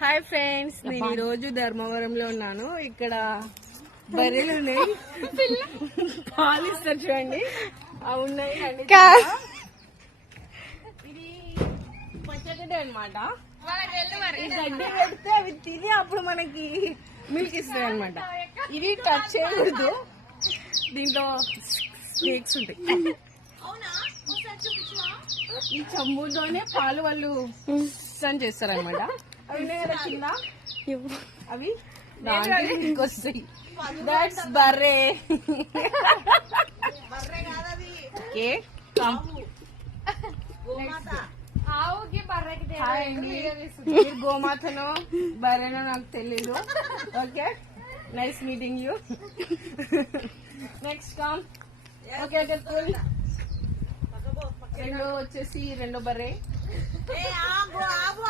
Hi friends, నేను ఈ రోజు ధర్మవరంలో ఉన్నాను. ఇక్కడ బర్రెలు ఉన్నాయి, పాలు ఇస్తారు చూడండి, అవి ఉన్నాయి. ఇది పచ్చగడ్డ అనమాట. గడ్డి పెడితే అవి తిని అప్పుడు మనకి మిల్క్ ఇస్తాయి అనమాట. ఇవి టచ్ చేయకూడదు, దీంట్లో స్నేక్స్ ఉంటాయి. ఈ చెంబులోనే పాలు వాళ్ళు సన్ చేస్తారనమాట. అవి కింద అవి దానికి వస్తాయి. దట్స్ బర్రే. ఓకే, మీరు గోమాతనో బర్రెనో నాకు తెలీదు. Okay, nice meeting you. Next come. Okay, రెండో వచ్చేసి రెండో బర్రె.